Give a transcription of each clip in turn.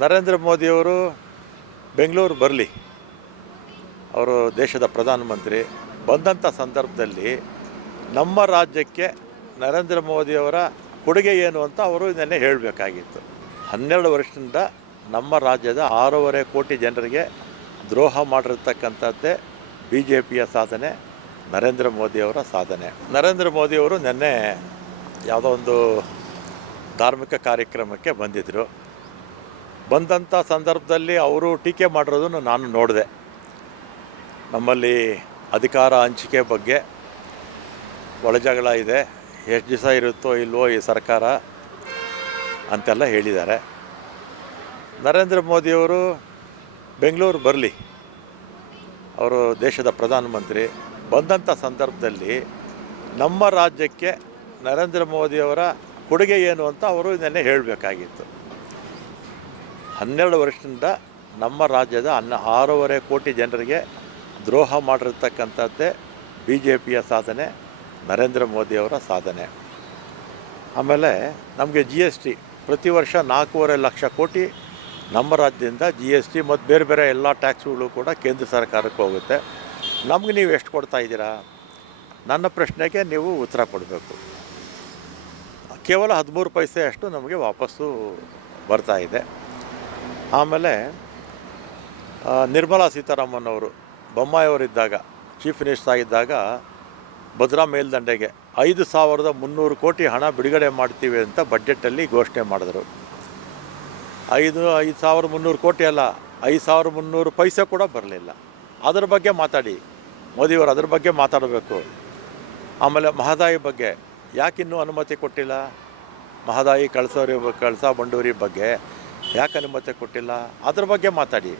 ನರೇಂದ್ರ ಮೋದಿಯವರು ಬೆಂಗಳೂರು ಬರಲಿ, ಅವರು ದೇಶದ ಪ್ರಧಾನಮಂತ್ರಿ ಬಂದಂಥ ಸಂದರ್ಭದಲ್ಲಿ ನಮ್ಮ ರಾಜ್ಯಕ್ಕೆ ನರೇಂದ್ರ ಮೋದಿಯವರ ಕೊಡುಗೆ ಏನು ಅಂತ ಅವರು ನೆನ್ನೆ ಹೇಳಬೇಕಾಗಿತ್ತು. 12 ವರ್ಷದಿಂದ ನಮ್ಮ ರಾಜ್ಯದ 6.5 ಕೋಟಿ ಜನರಿಗೆ ದ್ರೋಹ ಮಾಡಿರ್ತಕ್ಕಂಥದ್ದೇ ಬಿ ಜೆ ಪಿಯ ಸಾಧನೆ, ನರೇಂದ್ರ ಮೋದಿಯವರ ಸಾಧನೆ. ನರೇಂದ್ರ ಮೋದಿಯವರು ನೆನ್ನೆ ಯಾವುದೋ ಒಂದು ಧಾರ್ಮಿಕ ಕಾರ್ಯಕ್ರಮಕ್ಕೆ ಬಂದಿದ್ದರು. ಬಂದಂಥ ಸಂದರ್ಭದಲ್ಲಿ ಅವರು ಟೀಕೆ ಮಾಡಿರೋದನ್ನು ನಾನು ನೋಡಿದೆ. ನಮ್ಮಲ್ಲಿ ಅಧಿಕಾರ ಹಂಚಿಕೆ ಬಗ್ಗೆ ಒಳಜಗಳ ಇದೆ, ಎಷ್ಟು ದಿವಸ ಇರುತ್ತೋ ಇಲ್ವೋ ಈ ಸರ್ಕಾರ ಅಂತೆಲ್ಲ ಹೇಳಿದ್ದಾರೆ. ನರೇಂದ್ರ ಮೋದಿಯವರು ಬೆಂಗಳೂರು ಬರಲಿ, ಅವರು ದೇಶದ ಪ್ರಧಾನಮಂತ್ರಿ ಬಂದಂಥ ಸಂದರ್ಭದಲ್ಲಿ ನಮ್ಮ ರಾಜ್ಯಕ್ಕೆ ನರೇಂದ್ರ ಮೋದಿಯವರ ಕೊಡುಗೆ ಏನು ಅಂತ ಅವರು ನೆನ್ನೆ ಹೇಳಬೇಕಾಗಿತ್ತು. 12 ವರ್ಷದಿಂದ ನಮ್ಮ ರಾಜ್ಯದ 6.5 ಕೋಟಿ ಜನರಿಗೆ ದ್ರೋಹ ಮಾಡಿರ್ತಕ್ಕಂಥದ್ದೇ ಬಿ ಜೆ ಪಿಯ ಸಾಧನೆ, ನರೇಂದ್ರ ಮೋದಿಯವರ ಸಾಧನೆ. ಆಮೇಲೆ ನಮಗೆ ಜಿ ಎಸ್ ಟಿ ಪ್ರತಿ ವರ್ಷ 4.5 ಲಕ್ಷ ಕೋಟಿ ನಮ್ಮ ರಾಜ್ಯದಿಂದ ಜಿ ಎಸ್ ಟಿ ಮತ್ತು ಬೇರೆ ಬೇರೆ ಎಲ್ಲ ಟ್ಯಾಕ್ಸ್ಗಳು ಕೂಡ ಕೇಂದ್ರ ಸರ್ಕಾರಕ್ಕೆ ಹೋಗುತ್ತೆ. ನಮಗೆ ನೀವು ಎಷ್ಟು ಕೊಡ್ತಾ ಇದ್ದೀರಾ? ನನ್ನ ಪ್ರಶ್ನೆಗೆ ನೀವು ಉತ್ತರ ಕೊಡಬೇಕು. ಕೇವಲ 13 ಪೈಸೆ ಅಷ್ಟು ನಮಗೆ ವಾಪಸ್ಸು ಬರ್ತಾ ಇದೆ. ಆಮೇಲೆ ನಿರ್ಮಲಾ ಸೀತಾರಾಮನ್ ಅವರು ಬೊಮ್ಮಾಯಿಯವರಿದ್ದಾಗ ಚೀಫ್ ಮಿನಿಸ್ಟರ್ ಆಗಿದ್ದಾಗ ಭದ್ರಾ ಮೇಲ್ದಂಡೆಗೆ 5,300 ಕೋಟಿ ಹಣ ಬಿಡುಗಡೆ ಮಾಡ್ತೀವಿ ಅಂತ ಬಡ್ಜೆಟಲ್ಲಿ ಘೋಷಣೆ ಮಾಡಿದ್ರು. 5,300 ಕೋಟಿ ಅಲ್ಲ, 5,300 ಪೈಸೆ ಕೂಡ ಬರಲಿಲ್ಲ. ಅದ್ರ ಬಗ್ಗೆ ಮಾತಾಡಿ ಮೋದಿಯವರು, ಅದ್ರ ಬಗ್ಗೆ ಮಾತಾಡಬೇಕು. ಆಮೇಲೆ ಮಹದಾಯಿ ಬಗ್ಗೆ ಯಾಕಿನ್ನೂ ಅನುಮತಿ ಕೊಟ್ಟಿಲ್ಲ? ಮಹದಾಯಿ ಕಳಸಾ ಬಂಡೂರಿ ಬಗ್ಗೆ ಯಾಕೆ ಅನುಮತಿ ಕೊಟ್ಟಿಲ್ಲ? ಅದ್ರ ಬಗ್ಗೆ ಮಾತಾಡಿ.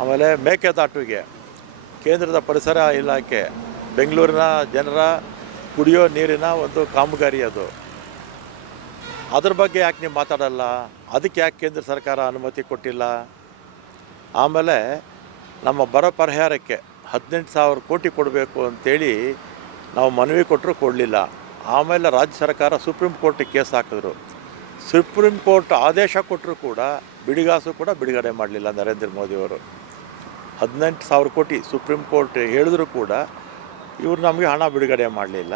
ಆಮೇಲೆ ಮೇಕೆದಾಟುವಿಗೆ ಕೇಂದ್ರದ ಪರಿಸರ ಇಲಾಖೆ ಬೆಂಗಳೂರಿನ ಜನರ ಕುಡಿಯೋ ನೀರಿನ ಒಂದು ಕಾಮಗಾರಿ ಅದು, ಅದ್ರ ಬಗ್ಗೆ ಯಾಕೆ ನೀವು ಮಾತಾಡಲ್ಲ? ಅದಕ್ಕೆ ಯಾಕೆ ಕೇಂದ್ರ ಸರ್ಕಾರ ಅನುಮತಿ ಕೊಟ್ಟಿಲ್ಲ? ಆಮೇಲೆ ನಮ್ಮ ಬರ ಪರಿಹಾರಕ್ಕೆ 18,000 ಕೋಟಿ ಕೊಡಬೇಕು ಅಂತೇಳಿ ನಾವು ಮನವಿ ಕೊಟ್ಟರು, ಕೊಡಲಿಲ್ಲ. ಆಮೇಲೆ ರಾಜ್ಯ ಸರ್ಕಾರ ಸುಪ್ರೀಂ ಕೋರ್ಟಿಗೆ ಕೇಸ್ ಹಾಕಿದ್ರು. ಸುಪ್ರೀಂ ಕೋರ್ಟ್ ಆದೇಶ ಕೊಟ್ಟರು ಕೂಡ ಬಿಡಿಗಾಸು ಕೂಡ ಬಿಡುಗಡೆ ಮಾಡಲಿಲ್ಲ ನರೇಂದ್ರ ಮೋದಿಯವರು. 18,000 ಕೋಟಿ ಸುಪ್ರೀಂ ಕೋರ್ಟ್ ಹೇಳಿದ್ರು ಕೂಡ ಇವರು ನಮಗೆ ಹಣ ಬಿಡುಗಡೆ ಮಾಡಲಿಲ್ಲ.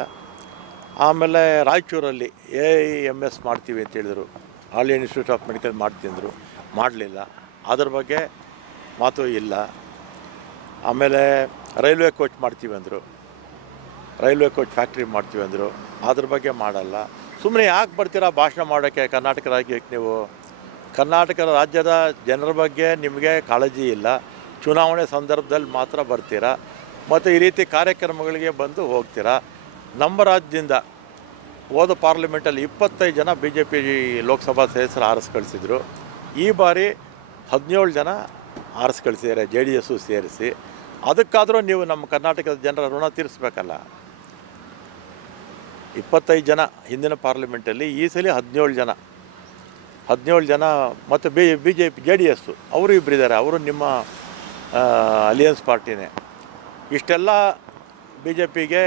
ಆಮೇಲೆ ರಾಯಚೂರಲ್ಲಿ AIMS ಮಾಡ್ತೀವಿ ಅಂತ ಹೇಳಿದರು, all India institute of medical ಮಾಡ್ತಿದ್ರು, ಮಾಡಲಿಲ್ಲ. ಅದ್ರ ಬಗ್ಗೆ ಮಾತು ಇಲ್ಲ. ಆಮೇಲೆ ರೈಲ್ವೆ ಕೋಚ್ ಮಾಡ್ತೀವಿ ಅಂದರು, ರೈಲ್ವೆ ಕೋಚ್ ಫ್ಯಾಕ್ಟ್ರಿ ಮಾಡ್ತೀವಿ ಅಂದರು, ಅದ್ರ ಬಗ್ಗೆ ಮಾಡಲ್ಲ. ಸುಮ್ಮನೆ ಯಾಕೆ ಬರ್ತೀರಾ ಭಾಷಣ ಮಾಡೋಕ್ಕೆ ಕರ್ನಾಟಕ ರಾಜ್ಯಕ್ಕೆ? ನೀವು ಕರ್ನಾಟಕ ರಾಜ್ಯದ ಜನರ ಬಗ್ಗೆ ನಿಮಗೆ ಕಾಳಜಿ ಇಲ್ಲ. ಚುನಾವಣೆ ಸಂದರ್ಭದಲ್ಲಿ ಮಾತ್ರ ಬರ್ತೀರಾ ಮತ್ತು ಈ ರೀತಿ ಕಾರ್ಯಕ್ರಮಗಳಿಗೆ ಬಂದು ಹೋಗ್ತೀರಾ. ನಮ್ಮ ರಾಜ್ಯದಿಂದ ಹೋದ ಪಾರ್ಲಿಮೆಂಟಲ್ಲಿ 25 ಜನ ಬಿ ಜೆ ಪಿ ಲೋಕಸಭಾ ಸದಸ್ಯರು ಆರಿಸಿ ಕಳಿಸಿದ್ರು. ಈ ಬಾರಿ 17 ಜನ ಆರಿಸಿ ಕಳಿಸಿದ್ದಾರೆ, JDS ಸೇರಿಸಿ. ಅದಕ್ಕಾದರೂ ನೀವು ನಮ್ಮ ಕರ್ನಾಟಕದ ಜನರ ಋಣ ತೀರಿಸ್ಬೇಕಲ್ಲ. 25 ಜನ ಹಿಂದಿನ ಪಾರ್ಲಿಮೆಂಟಲ್ಲಿ, ಈ ಸಲ 17 ಜನ ಮತ್ತು BJP JDS ಅವರು ಇಬ್ಬರಿದ್ದಾರೆ, ಅವರು ನಿಮ್ಮ ಅಲಿಯನ್ಸ್ ಪಾರ್ಟಿನೇ. ಇಷ್ಟೆಲ್ಲ BJPಗೆ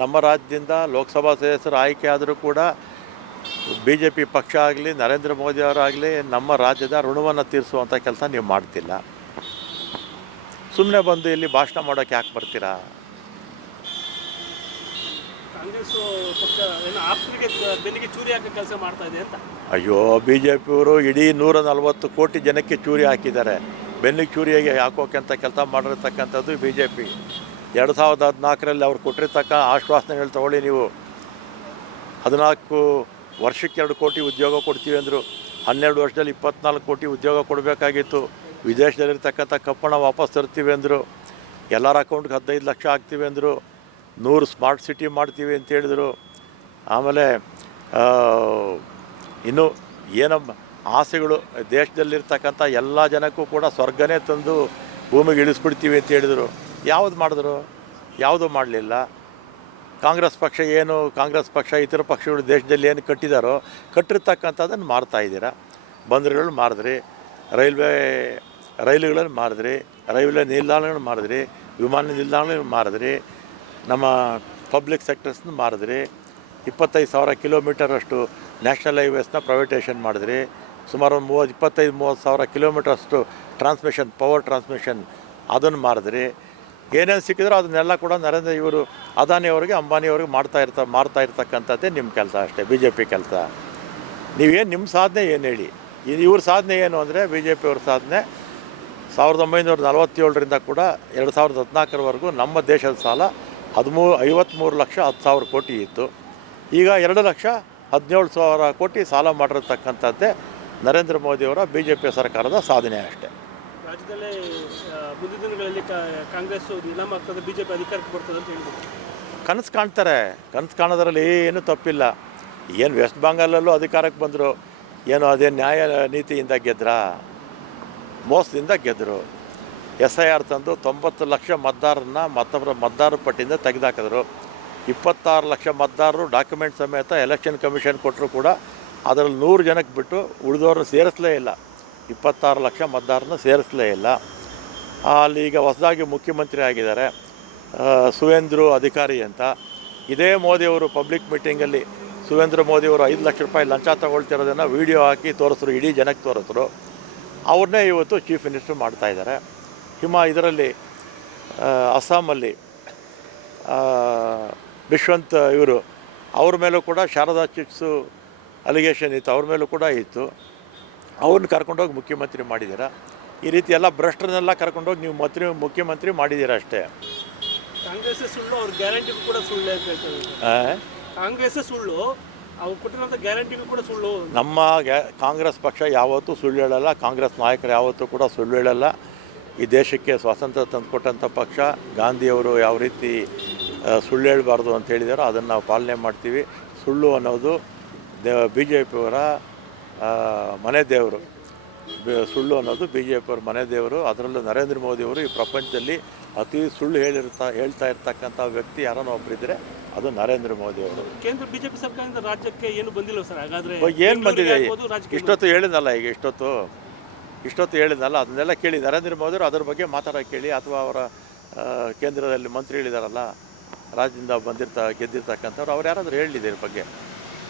ನಮ್ಮ ರಾಜ್ಯದಿಂದ ಲೋಕಸಭಾ ಸದಸ್ಯರು ಆಯ್ಕೆ ಆದರೂ ಕೂಡ BJP ಪಕ್ಷ ಆಗಲಿ ನರೇಂದ್ರ ಮೋದಿ ಅವರಾಗಲಿ ನಮ್ಮ ರಾಜ್ಯದ ಋಣವನ್ನು ತೀರಿಸುವಂಥ ಕೆಲಸ ನೀವು ಮಾಡ್ತಿಲ್ಲ. ಸುಮ್ಮನೆ ಬಂದು ಇಲ್ಲಿ ಭಾಷಣ ಮಾಡೋಕ್ಕೆ ಯಾಕೆ ಬರ್ತೀರಾ? ಕಾಂಗ್ರೆಸ್ ಪಕ್ಷ ಆಪ್ತರಿಗೆ ಬೆನ್ನಿಗೆ ಚೂರಿ ಹಾಕೋ ಕೆಲಸ ಮಾಡ್ತಾ ಇದೆ ಅಂತ. ಅಯ್ಯೋ, BJPಯವರು ಇಡೀ 140 ಕೋಟಿ ಜನಕ್ಕೆ ಚೂರಿ ಹಾಕಿದ್ದಾರೆ. ಬೆನ್ನಿಗೆ ಚೂರಿಯಾಗಿ ಹಾಕೋಕೆ ಅಂತ ಕೆಲಸ ಮಾಡಿರ್ತಕ್ಕಂಥದ್ದು BJP. 2014ರಲ್ಲಿ ಅವ್ರು ಕೊಟ್ಟಿರ್ತಕ್ಕ ಆಶ್ವಾಸನೆಗಳು ತಗೊಳ್ಳಿ ನೀವು. 14 ವರ್ಷಕ್ಕೆ 2 ಕೋಟಿ ಉದ್ಯೋಗ ಕೊಡ್ತೀವಿ ಅಂದರು. 12 ವರ್ಷದಲ್ಲಿ 24 ಕೋಟಿ ಉದ್ಯೋಗ ಕೊಡಬೇಕಾಗಿತ್ತು. ವಿದೇಶದಲ್ಲಿರ್ತಕ್ಕಂಥ ಕಪ್ಪಣ ವಾಪಸ್ ತರ್ತೀವಿ ಅಂದರು. ಎಲ್ಲರ ಅಕೌಂಟ್ಗೆ 15 ಲಕ್ಷ ಹಾಕ್ತೀವಿ ಅಂದರು. 100 ಸ್ಮಾರ್ಟ್ ಸಿಟಿ ಮಾಡ್ತೀವಿ ಅಂತ ಹೇಳಿದರು. ಆಮೇಲೆ ಇನ್ನೂ ಏನೋ ಆಸೆಗಳು, ದೇಶದಲ್ಲಿರ್ತಕ್ಕಂಥ ಎಲ್ಲ ಜನಕ್ಕೂ ಕೂಡ ಸ್ವರ್ಗನೇ ತಂದು ಭೂಮಿಗೆ ಇಳಿಸ್ಬಿಡ್ತೀವಿ ಅಂತ ಹೇಳಿದರು. ಯಾವುದು ಮಾಡಿದ್ರು? ಯಾವುದೂ ಮಾಡಲಿಲ್ಲ. ಕಾಂಗ್ರೆಸ್ ಪಕ್ಷ ಇತರ ಪಕ್ಷಗಳು ದೇಶದಲ್ಲಿ ಏನು ಕಟ್ಟಿದಾರೋ ಕಟ್ಟಿರ್ತಕ್ಕಂಥದ್ದನ್ನು ಮಾರ್ತಾಯಿದ್ದೀರಾ. ಬಂದರುಗಳು ಮಾರಿದ್ರಿ, ರೈಲುಗಳನ್ನು ಮಾರಿದ್ರಿ, ರೈಲ್ವೆ ನಿಲ್ದಾಣಗಳನ್ನು ಮಾರಿದ್ರಿ, ವಿಮಾನ ನಿಲ್ದಾಣಗಳನ್ನು ಮಾರಿದ್ರಿ, ನಮ್ಮ ಪಬ್ಲಿಕ್ ಸೆಕ್ಟರ್ಸ್ನ ಮಾರಿದ್ರಿ. 25,000 ಕಿಲೋಮೀಟರ್ ಅಷ್ಟು ನ್ಯಾಷನಲ್ ಹೈವೇಸ್ನ ಪ್ರೈವೇಟೈಸೇಷನ್ ಮಾಡಿದ್ರಿ. ಸುಮಾರು ಒಂದು 25-30 ಸಾವಿರ ಕಿಲೋಮೀಟರ್ ಅಷ್ಟು ಟ್ರಾನ್ಸ್ಮಿಷನ್, ಪವರ್ ಟ್ರಾನ್ಸ್ಮಿಷನ್ ಅದನ್ನು ಮಾರಿದ್ರಿ. ಏನೇನು ಸಿಕ್ಕಿದ್ರೋ ಅದನ್ನೆಲ್ಲ ಕೂಡ ಇವರು ಅದಾನಿಯವರಿಗೆ, ಅಂಬಾನಿಯವ್ರಿಗೆ ಮಾರ್ತಾ ಇರ್ತಕ್ಕಂಥದ್ದೇ ನಿಮ್ಮ ಕೆಲಸ ಅಷ್ಟೇ, ಬಿ ಜೆ ಪಿ ಕೆಲಸ. ನೀವೇನು ನಿಮ್ಮ ಸಾಧನೆ ಏನು ಹೇಳಿ? ಇವ್ರ ಸಾಧನೆ ಏನು ಅಂದರೆ, ಬಿ ಜೆ ಪಿಯವ್ರ ಸಾಧನೆ 1947ರಿಂದ ಕೂಡ 2014ರವರೆಗೂ ನಮ್ಮ ದೇಶದ ಸಾಲ 53,10,00,000 ಕೋಟಿ ಇತ್ತು. ಈಗ 2,17,000 ಕೋಟಿ ಸಾಲ ಮಾಡಿರ್ತಕ್ಕಂಥದ್ದೇ ನರೇಂದ್ರ ಮೋದಿಯವರ ಬಿ ಜೆ ಪಿ ಸರ್ಕಾರದ ಸಾಧನೆ ಅಷ್ಟೇ. ರಾಜ್ಯದಲ್ಲೇ ಮುಂದಿನ ದಿನಗಳಲ್ಲಿ ಕಾಂಗ್ರೆಸ್ ವಿಲಂಬ ಆಗ್ತದೆ, ಬಿ ಜೆ ಪಿ ಅಧಿಕಾರಕ್ಕೆ ಬರ್ತದೆ ಅಂತ ಹೇಳ್ಬೋದು. ಕನಸು ಕಾಣ್ತಾರೆ. ಕನಸು ಕಾಣೋದ್ರಲ್ಲಿ ಏನೂ ತಪ್ಪಿಲ್ಲ. ಏನು ವೆಸ್ಟ್ ಬೆಂಗಾಲಲ್ಲೂ ಅಧಿಕಾರಕ್ಕೆ ಬಂದರು, ಏನು ಅದೇ ನ್ಯಾಯ ನೀತಿಯಿಂದ ಗೆದ್ರಾ? ಮೋಸದಿಂದ ಗೆದ್ದರು. SIR ತಂದು 90 ಲಕ್ಷ ಮತದಾರರನ್ನ ಮತ್ತೊಬ್ಬರ ಮತದಾರರ ಪಟ್ಟಿಯಿಂದ ತೆಗೆದುಹಾಕಿದ್ರು. 26 ಲಕ್ಷ ಮತದಾರರು ಡಾಕ್ಯುಮೆಂಟ್ ಸಮೇತ ಎಲೆಕ್ಷನ್ ಕಮಿಷನ್ ಕೊಟ್ಟರು ಕೂಡ ಅದರಲ್ಲಿ 100 ಜನಕ್ಕೆ ಬಿಟ್ಟು ಉಳಿದವ್ರನ್ನ ಸೇರಿಸಲೇ ಇಲ್ಲ. 26 ಲಕ್ಷ ಮತದಾರರನ್ನ ಸೇರಿಸಲೇ ಇಲ್ಲ. ಅಲ್ಲಿ ಈಗ ಹೊಸದಾಗಿ ಮುಖ್ಯಮಂತ್ರಿ ಆಗಿದ್ದಾರೆ ಸುವೇಂದ್ರ ಅಧಿಕಾರಿ ಅಂತ. ಇದೇ ಮೋದಿಯವರು ಪಬ್ಲಿಕ್ ಮೀಟಿಂಗಲ್ಲಿ ಸುವೇಂದ್ರ ಮೋದಿಯವರು 5 ಲಕ್ಷ ರೂಪಾಯಿ ಲಂಚ ತಗೊಳ್ತಿರೋದನ್ನು ವೀಡಿಯೋ ಹಾಕಿ ತೋರಿಸಿದ್ರು, ಇಡೀ ಜನಕ್ಕೆ ತೋರಿಸಿದ್ರು. ಅವ್ರನ್ನೇ ಇವತ್ತು ಚೀಫ್ ಮಿನಿಸ್ಟರ್ ಮಾಡ್ತಾಯಿದ್ದಾರೆ. ಇದರಲ್ಲಿ ಅಸ್ಸಾಮಲ್ಲಿ ಬಿಶ್ವಂತ್ ಇವರು, ಅವ್ರ ಮೇಲೂ ಕೂಡ ಶಾರದಾ ಚಿಟ್ಸು ಅಲಿಗೇಷನ್ ಇತ್ತು, ಅವ್ರ ಮೇಲೂ ಕೂಡ ಇತ್ತು. ಅವ್ರನ್ನ ಕರ್ಕೊಂಡೋಗಿ ಮುಖ್ಯಮಂತ್ರಿ ಮಾಡಿದ್ದೀರಾ. ಈ ರೀತಿ ಎಲ್ಲ ಭ್ರಷ್ಟರನ್ನೆಲ್ಲ ಕರ್ಕೊಂಡೋಗಿ ನೀವು ಮುಖ್ಯಮಂತ್ರಿ ಮಾಡಿದ್ದೀರಾ ಅಷ್ಟೇ. ಕಾಂಗ್ರೆಸ್ ಸುಳ್ಳು, ಅವ್ರ ಗ್ಯಾರಂಟಿಗೂ ಕೂಡ ಸುಳ್ಳು ಅಂತ ಹೇಳ್ತಾರೆ. ಕಾಂಗ್ರೆಸ್ ಸುಳ್ಳು, ಅವ್ರು ಕೊಟ್ಟಿರೋಂಥ ಗ್ಯಾರಂಟಿನೂ ಕೂಡ ಸುಳ್ಳು. ನಮ್ಮ ಕಾಂಗ್ರೆಸ್ ಪಕ್ಷ ಯಾವತ್ತೂ ಸುಳ್ಳು ಹೇಳಲ್ಲ. ಕಾಂಗ್ರೆಸ್ ನಾಯಕರು ಯಾವತ್ತೂ ಕೂಡ ಸುಳ್ಳು ಹೇಳಲ್ಲ. ಈ ದೇಶಕ್ಕೆ ಸ್ವಾತಂತ್ರ್ಯ ತಂದುಕೊಟ್ಟಂಥ ಪಕ್ಷ. ಗಾಂಧಿಯವರು ಯಾವ ರೀತಿ ಸುಳ್ಳು ಹೇಳಬಾರ್ದು ಅಂತ ಹೇಳಿದಾರೋ ಅದನ್ನು ನಾವು ಪಾಲನೆ ಮಾಡ್ತೀವಿ. ಸುಳ್ಳು ಅನ್ನೋದು ಬಿ ಜೆ ಪಿಯವರ ಮನೆ ದೇವರು. ಸುಳ್ಳು ಅನ್ನೋದು ಬಿ ಜೆ ಪಿಯವ್ರ ಮನೆ ದೇವರು. ಅದರಲ್ಲೂ ನರೇಂದ್ರ ಮೋದಿಯವರು ಈ ಪ್ರಪಂಚದಲ್ಲಿ ಅತಿ ಸುಳ್ಳು ಹೇಳ್ತಾ ಇರ್ತಕ್ಕಂಥ ವ್ಯಕ್ತಿ ಯಾರನ್ನೋ ಒಬ್ಬರಿದ್ದರೆ ಅದು ನರೇಂದ್ರ ಮೋದಿಯವರು. ಕೇಂದ್ರ ಬಿಜೆಪಿ ಸರ್ಕಾರದಿಂದ ರಾಜ್ಯಕ್ಕೆ ಏನು ಬಂದಿಲ್ಲ ಸರ್? ಹಾಗಾದರೆ ಏನು ಬಂದಿದೆ? ಇಷ್ಟೊತ್ತು ಹೇಳಿದ್ನಲ್ಲ, ಈಗ ಇಷ್ಟೊತ್ತು ಹೇಳಿದ್ನಲ್ಲ, ಅದನ್ನೆಲ್ಲ ಕೇಳಿ ನರೇಂದ್ರ ಮೋದಿಯವರು ಅದ್ರ ಬಗ್ಗೆ ಮಾತಾಡೋಕೆ ಕೇಳಿ, ಅಥವಾ ಅವರ ಕೇಂದ್ರದಲ್ಲಿ ಮಂತ್ರಿ ಹೇಳಿದಾರಲ್ಲ ರಾಜ್ಯದಿಂದ ಗೆದ್ದಿರ್ತಕ್ಕಂಥವ್ರು, ಅವ್ರು ಯಾರಾದರೂ ಹೇಳಿದೆ ಇದ್ರ ಬಗ್ಗೆ?